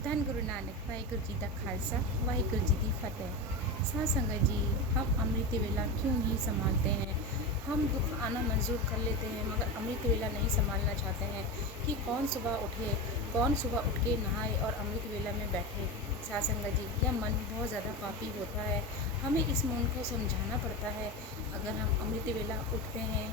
धन गुरु नानक वाहिगुरु जी का खालसा वाहिगुरु जी की फतेह। साध संगत जी, हम अमृत वेला क्यों नहीं संभालते हैं। हम दुख आना मंजूर कर लेते हैं मगर अमृत वेला नहीं संभालना चाहते हैं कि कौन सुबह उठे, कौन सुबह उठ के नहाए और अमृत वेला में बैठे। साध संगत जी, यह मन बहुत ज़्यादा पापी होता है। हमें इस मन को समझाना पड़ता है। अगर हम अमृत वेला उठते हैं,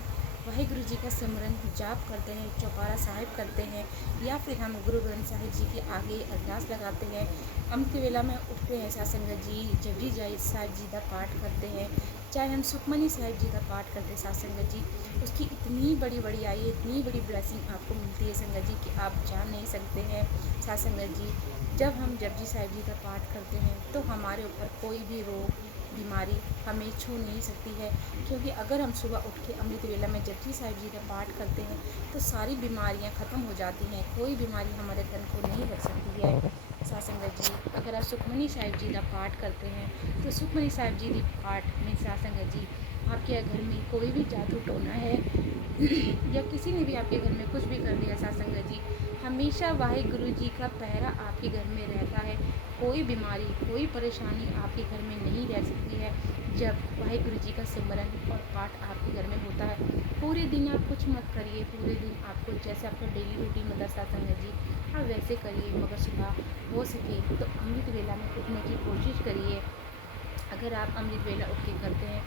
वाहिगुरु जी का सिमरन जाप करते हैं, चौपारा साहिब करते हैं, या फिर हम गुरु ग्रंथ साहिब जी के आगे अरदास लगाते हैं, अमृत वेला में उठते हैं, साध संगत जी जपजी साहिब जी का पाठ करते हैं, चाहे हम सुखमनी साहिब जी का पाठ करते हैं, साध संगत जी उसकी इतनी बड़ी बड़ी इतनी बड़ी ब्लेसिंग आपको मिलती है संगत जी कि आप जान नहीं सकते हैं। साध संगत जी, जब हम जपजी साहिब जी का पाठ करते हैं तो हमारे ऊपर कोई भी रोग बीमारी हमें छू नहीं सकती है, क्योंकि अगर हम सुबह उठ के अमृत वेला में जपजी साहिब जी का पाठ करते हैं तो सारी बीमारियां ख़त्म हो जाती हैं। कोई बीमारी हमारे तन को नहीं लग सकती है। साध संगत जी, अगर आप सुखमनी साहिब जी का पाठ करते हैं तो सुखमनी साहिब जी के पाठ में साध संगत जी आपके घर में कोई भी जादू टोना है या किसी ने भी आपके घर में कुछ भी कर दिया, साध संगत जी हमेशा वाहिगुरु जी का पहरा आपके घर में रहता है। कोई बीमारी कोई परेशानी आपके घर में नहीं रह सकती है जब वाहिगुरु जी का सिमरन और पाठ आपके घर में होता है। पूरे दिन आप कुछ मत करिए, पूरे दिन आपको जैसे आपका डेली रूटीन होता है साध संगत जी आप वैसे करिए, मगर सुबह हो सके तो अमृत वेला में उठने की कोशिश करिए। अगर आप अमृत वेला उठ के करते हैं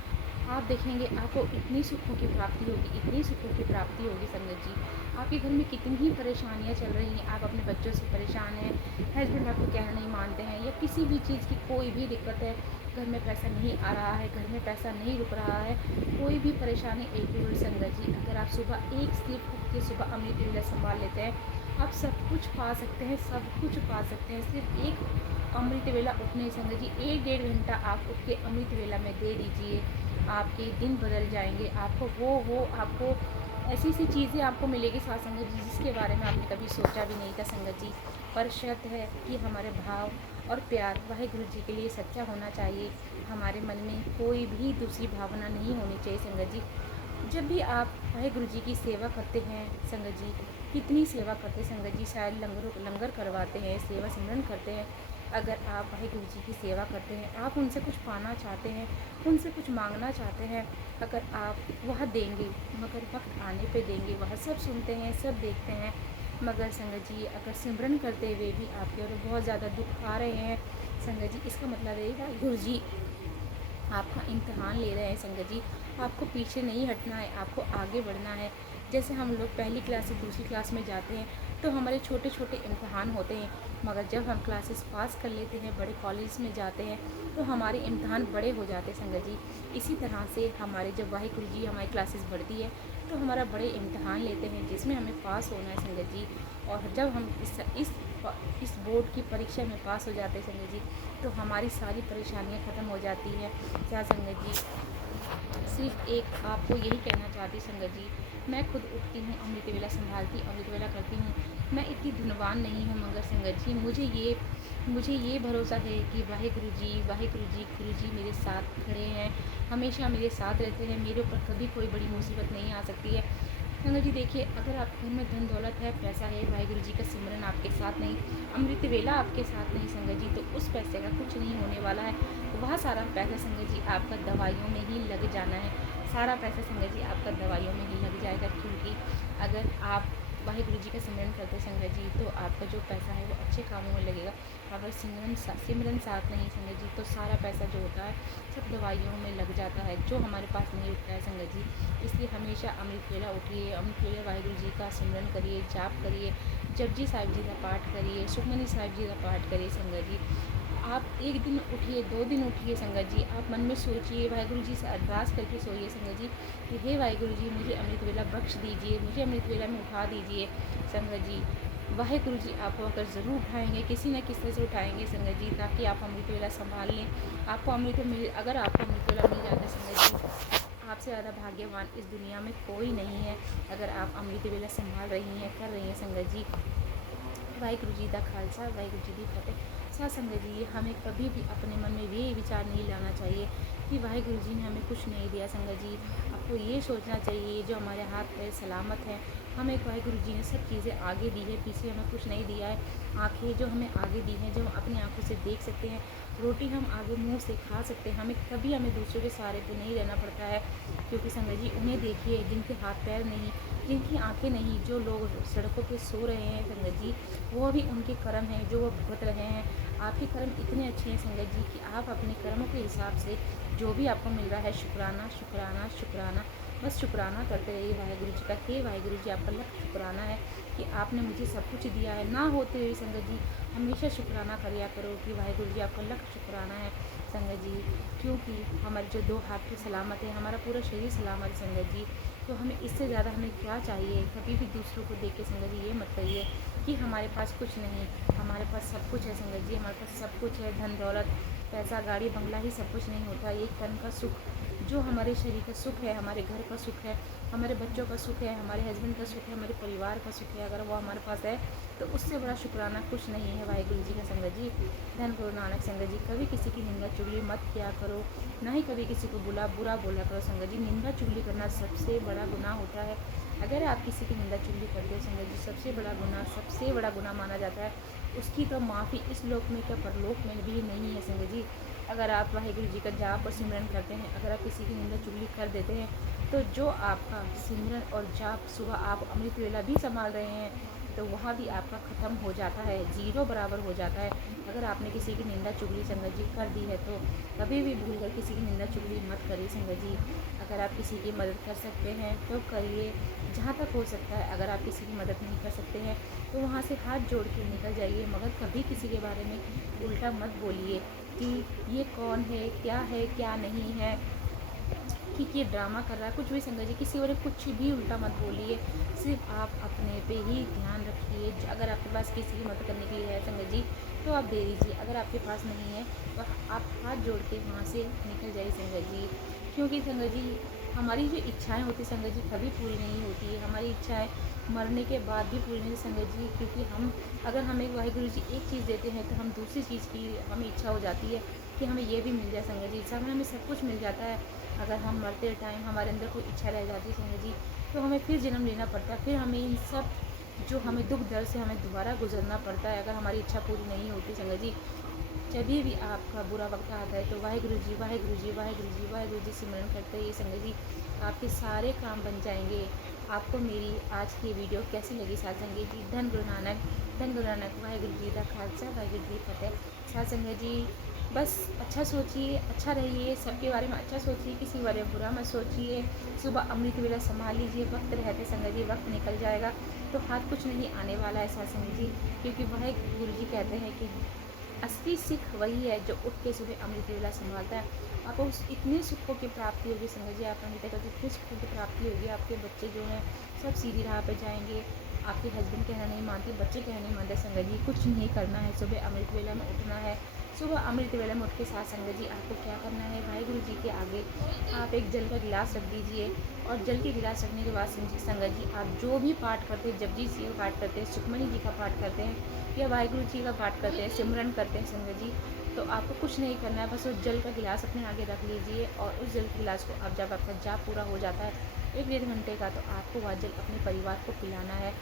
आप देखेंगे आपको इतनी सुखों की प्राप्ति होगी, इतनी सुखों की प्राप्ति होगी संगत जी। आपके घर में कितनी ही परेशानियां चल रही हैं, आप अपने बच्चों से परेशान हैं, हस्बैंड आपको कहना नहीं मानते हैं, या किसी भी चीज़ की कोई भी दिक्कत है, घर में पैसा नहीं आ रहा है, घर में पैसा नहीं रुक रहा है, कोई भी परेशानी एक भी संगत जी, अगर आप सुबह एक सिर्फ उठ के सुबह अमृत वेला संभाल लेते हैं आप सब कुछ पा सकते हैं, सब कुछ पा सकते हैं। सिर्फ एक अमृत वेला उठने संगत जी 1-1.5 घंटा आप उठ के अमृत वेला में दे दीजिए, आपके दिन बदल जाएंगे। आपको वो आपको ऐसी ऐसी चीज़ें आपको मिलेगी साथ संगत जी जिसके बारे में आपने कभी सोचा भी नहीं था संगत जी। पर शर्त है कि हमारे भाव और प्यार वाहिगुरु जी के लिए सच्चा होना चाहिए। हमारे मन में कोई भी दूसरी भावना नहीं होनी चाहिए संगत जी। जब भी आप वाहिगुरु जी की सेवा करते हैं संगत जी, कितनी सेवा करते हैं संगत जी, शायद लंगर करवाते हैं, सेवा सिमरन करते हैं। अगर आप वाहिगुरु जी की सेवा करते हैं, आप उनसे कुछ पाना चाहते हैं, उनसे कुछ मांगना चाहते हैं, अगर आप वह देंगे मगर वक्त आने पे देंगे। वह सब सुनते हैं, सब देखते हैं, मगर संगत जी अगर सिमरन करते हुए भी आपके ऊपर बहुत ज़्यादा दुख आ रहे हैं संगत जी, इसका मतलब है वाहिगुरु जी आपका इम्तिहान ले रहे हैं संगत जी। आपको पीछे नहीं हटना है, आपको आगे बढ़ना है। जैसे हम लोग पहली क्लास से दूसरी क्लास में जाते हैं तो हमारे छोटे छोटे इम्तिहान होते हैं, मगर जब हम क्लासेस पास कर लेते हैं, बड़े कॉलेज में जाते हैं तो हमारे इम्तिहान बड़े हो जाते हैं संगत जी। इसी तरह से हमारे जब वाहिगुरु जी हमारी क्लासेस बढ़ती है तो हमारा बड़े इम्तिहान लेते हैं जिसमें हमें पास होना है संगत जी। और जब हम इस बोर्ड की परीक्षा में पास हो जाते हैं संगत जी तो हमारी सारी परेशानियां ख़त्म हो जाती है। क्या संगत जी, सिर्फ एक आपको यही कहना चाहती संगत जी, मैं खुद उठती हूँ, अमृत वेला संभालती, अमृत वेला करती हूँ। मैं इतनी धनवान नहीं हूँ मगर संगत जी मुझे ये भरोसा है कि वाहिगुरु जी गुरु जी मेरे साथ खड़े हैं, हमेशा मेरे साथ रहते हैं, मेरे ऊपर कभी कोई बड़ी मुसीबत नहीं आ सकती है। संगत जी देखिए, अगर आपके घर में धन दौलत है, पैसा है, वाहिगुरु जी का सिमरन आपके साथ नहीं, अमृत वेला आपके साथ नहीं संगत जी, तो उस पैसे का कुछ नहीं होने वाला है। वह सारा पैसा संगत जी आपका दवाइयों में ही लग जाना है, सारा पैसा संगत जी आपका दवाइयों में ही लग जाएगा। क्योंकि अगर आप वाहिगुरु जी का सिमरन करते संगत जी तो आपका जो पैसा है वो अच्छे कामों में लगेगा। अगर सिमरन साथ नहीं संगत जी तो सारा पैसा जो होता है सब दवाइयों में लग जाता है, जो हमारे पास नहीं उठता है संगत जी। इसलिए हमेशा अमृत वेला उठिए, अमृत वेला वाहिगुरु जी का सिमरन करिए, जाप करिए, जपजी साहिब जी का पाठ करिए, सुखमनी साहिब जी का पाठ करिए संगत जी। आप एक दिन उठिए, 2 दिन उठिए संगत जी, आप मन में सोचिए, वाहिगुरु जी से अरदास करके सोइए संगत जी कि हे वाहिगुरु जी मुझे अमृत वेला बख्श दीजिए, मुझे अमृत वेला में उठा दीजिए संगत जी। वाहिगुरु जी आपको अगर ज़रूर उठाएंगे, किसी न किसी से उठाएंगे संगत जी, ताकि आप अमृत वेला संभाल लें। आपको अगर आपको अमृत वेला मिल जाता है संगत जी, आपसे ज़्यादा भाग्यवान इस दुनिया में कोई नहीं है। अगर आप अमृत वेला संभाल रही हैं, कर रही हैं संगत जी, वाहिगुरु जी का खालसा वाहिगुरु जी की फतेह। साथ संगत जी, हमें कभी भी अपने मन में ये विचार नहीं लाना चाहिए कि वाहिगुरु जी ने हमें कुछ नहीं दिया संगत जी। आपको ये सोचना चाहिए जो हमारे हाथ पैर सलामत है, हमें वाहिगुरु जी ने सब चीज़ें आगे दी है, पीछे हमें कुछ नहीं दिया है। आँखें जो हमें आगे दी हैं, जो हम अपनी आँखों से देख सकते हैं, रोटी हम आगे मुँह से खा सकते हैं, हमें दूसरों के सहारे पे नहीं रहना पड़ता है। क्योंकि संगत जी उन्हें देखिए जिनके हाथ पैर नहीं, जिनकी आँखें नहीं, जो लोग सड़कों पे सो रहे हैं संगत जी, वो भी उनके कर्म हैं जो वो भुगत रहे हैं। आपके कर्म इतने अच्छे हैं संगत जी कि आप अपने कर्मों के हिसाब से जो भी आपको मिल रहा है, शुक्राना शुक्राना शुक्राना, बस शुक्राना करते रहिए वाहिगुरु जी का। हे वाहिगुरु जी, आपका लख शुक्राना है कि आपने मुझे सब कुछ दिया है। ना होते हुए संगत जी हमेशा शुक्राना करिया करो कि वाहिगुरु जी आपका लख शुक्राना है संगत जी। क्योंकि हमारे जो दो हाथ पे सलामत है, हमारा पूरा शरीर सलामत है संगत जी। तो हमें इससे ज़्यादा हमें क्या चाहिए। कभी भी दूसरों को देख के संगत जी ये मत कहिए कि हमारे पास कुछ नहीं, हमारे पास सब कुछ है संगत जी। हमारे पास सब कुछ है, धन दौलत पैसा गाड़ी बंगला ही सब कुछ नहीं होता। ये तन का सुख, जो हमारे शरीर का सुख है, हमारे घर का सुख है, हमारे बच्चों का सुख है, हमारे हस्बैंड का सुख है, हमारे परिवार का सुख है, अगर वो हमारे पास है तो उससे बड़ा शुक्राना कुछ नहीं है वाहिगुरु जी का संगत जी। धन गुरु नानक संगत जी, कभी किसी की निंदा चुगली मत किया करो, ना ही कभी किसी को बुरा बोला करो संगत जी। निंदा चुगली करना सबसे बड़ा गुनाह होता है। अगर आप किसी की निंदा चुगली करते हो संगत जी, सबसे बड़ा गुनाह माना जाता है। उसकी तो माफ़ी इस लोक में क्या परलोक में भी नहीं है संगत जी। अगर आप वाहिगुरु जी का जाप और सिमरन करते हैं, अगर आप किसी की निंदा चुगली कर देते हैं, तो जो आपका सिमरन और जाप सुबह आप अमृत वेला भी संभाल रहे हैं, तो वहाँ भी आपका ख़त्म हो जाता है, जीरो बराबर हो जाता है। अगर आपने किसी की निंदा चुगली संगत जी कर दी है तो कभी भी भूल कर किसी की निंदा चुगली मत करिए संगत जी। अगर आप किसी की मदद कर सकते हैं तो करिए, जहाँ तक हो सकता है। अगर आप किसी की मदद नहीं कर सकते हैं तो वहाँ से हाथ जोड़ के निकल जाइए, मगर कभी किसी के बारे में उल्टा मत बोलिए कि ये कौन है, क्या नहीं है, कि ये ड्रामा कर रहा है, कुछ भी संगत जी किसी और कुछ भी उल्टा मत बोलिए। सिर्फ आप अपने पे ही ध्यान रखिए। अगर आपके पास किसी की मदद करने के लिए है संगत जी तो आप दे दीजिए, अगर आपके पास नहीं है तो आप हाथ जोड़ के वहाँ से निकल जाइए संगत जी। क्योंकि संगत जी हमारी जो इच्छाएं होती संगत जी कभी पूरी नहीं होती है। हमारी इच्छाएं मरने के बाद भी पूरी नहीं संगत जी, क्योंकि अगर हमें वाहिगुरु जी एक चीज़ देते हैं तो हम दूसरी चीज़ की हमें इच्छा हो जाती है कि हमें ये भी मिल जाए संगत जी। समय हमें सब कुछ मिल जाता है, अगर हम मरते टाइम हमारे अंदर कोई इच्छा रह जाती है संगत जी तो हमें फिर जन्म लेना पड़ता है। फिर हमें इन सब जो हमें दुख दर्द से हमें दोबारा गुजरना पड़ता है, अगर हमारी इच्छा पूरी नहीं होती संगत जी। जब भी आपका बुरा वक्त आता है तो वाहिगुरु जी वाहिगुरु जी वाहिगुरु जी वाहिगुरु जी सिमरन करते ही संगत जी आपके सारे काम बन जाएंगे। आपको मेरी आज की वीडियो कैसी लगी साथ संगत जी? धन गुरु नानक वाहिगुरु जी का खालसा वाहिगुरु जी फतेह। साथ संगत जी बस अच्छा सोचिए, अच्छा रहिए, सबके बारे में अच्छा सोचिए, किसी के बारे में बुरा मत सोचिए। सुबह अमृत वेला संभाल लीजिए, वक्त रहते संगत जी वक्त निकल जाएगा तो हाथ कुछ नहीं आने वाला है साथ संगत जी। क्योंकि वाहिगुरु जी कहते हैं कि असली सिख वही है जो उठ के सुबह अमृत वेला संभालता है। आपको इतने सुखों की प्राप्ति होगी संगत जी, आप अमृत करते इतने सुखों की प्राप्ति होगी। आपके बच्चे जो हैं सब सीधी राह पे जाएंगे। आपके हस्बैंड कहना नहीं मानते, बच्चे कहना नहीं मानते संगत जी। कुछ नहीं करना है, सुबह अमृत वेला में उठना है। सुबह अमृत वेला में उठ के साथ संगत जी आपको क्या करना है, वाहिगुरु जी के आगे आप एक जल का गिलास रख दीजिए, और जल के गिलास रखने के बाद संगत जी आप जो भी पाठ करते हैं, जपजी जी का पाठ करते हैं, सुखमनी जी का पाठ करते हैं या वाहिगुरु जी का पाठ करते हैं, सिमरन करते हैं संगत जी, तो आपको कुछ नहीं करना है। बस उस जल का गिलास अपने आगे रख लीजिए, और उस जल के गिलास को अब जब आपका जाप पूरा हो जाता है 1-1.5 घंटे का, तो आपको वह जल अपने परिवार को पिलाना है।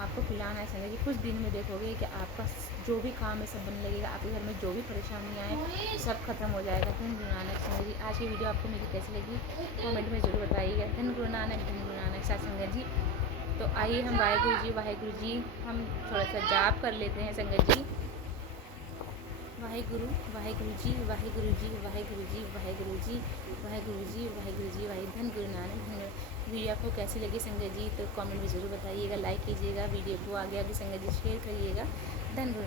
आपको पिलाना है संगत जी। कुछ दिन में देखोगे कि आपका जो भी काम है सब बनने लगेगा, आपके घर में जो भी परेशानियाँ हैं सब खत्म हो जाएगा। धन गुरु नानक संगत जी। आज की वीडियो आपको मेरी कैसी लगी कमेंट में ज़रूर बताइएगा। धन गुरु नानक साथ संगत जी। तो आइए हम वाहिगुरु जी हम थोड़ा सा जाप कर लेते हैं संगत जी। वाहिगुरु वाहिगुरु जी वाहिगुरु जी वाहिगुरु जी वाहिगुरु जी वाहिगुरु जी वाहिगुरु जी वाहिगुरु। धन गुरु नानक। वीडियो आपको कैसी लगी संगत जी तो कमेंट में ज़रूर बताइएगा, लाइक कीजिएगा, वीडियो को आगे संगत जी शेयर करिएगा। धन गुरु।